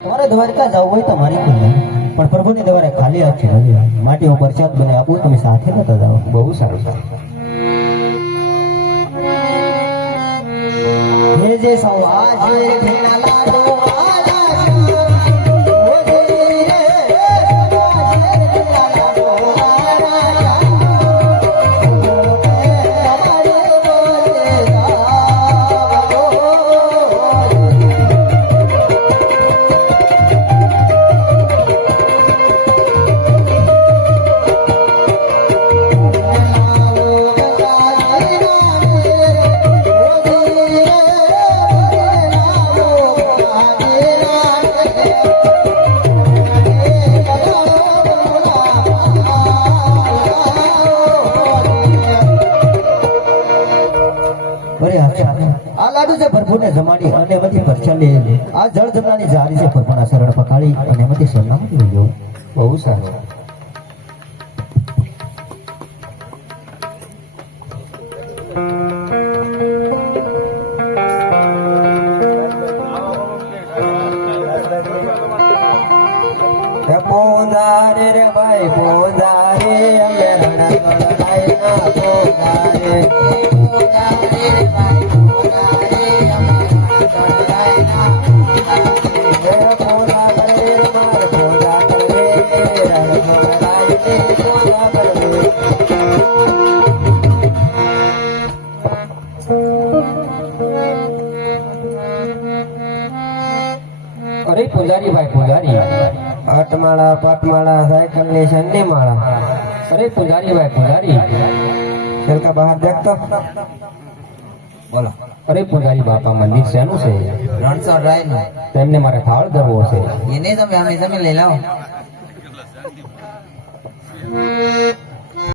તમારે દ્વારકા જવું હોય તો મારી કોઈ પણ પ્રભુની દ્વારે ખાલી હાથ છે માટે હું પ્રસાદ બને આપું તમે સાથે નતા જાઓ. બહુ સારું સારું. હે જે સવાજ ભેણા લાડો આ લાડુ છે પ્રભુને જમાડી અને એમાંથી પરચા લઈ આ જળ જમનાની જારી છે પ્રભુના શરણ પકાડી અને એમાંથી સરનામું લઈ જવું. બહુ સારું. પોંધારે રે ભાઈ પોંધારે અમે રણ લડાઈ ના પોંધારે અરે પૂજારી ભાઈ પૂજારી, આઠમાળા પાટમાળા સાયકલ ની શની માળા. અરે પૂજારી ભાઈ પૂજારી, ચલકા બહાર દેખતો બોલો. અરે પૂજારી બાપા મંદિર શેનું છે? 300 ડ્રાઈ નું તેમને મારે થાળ ધરવો છે. એને તમે અમે લઈ લાવો.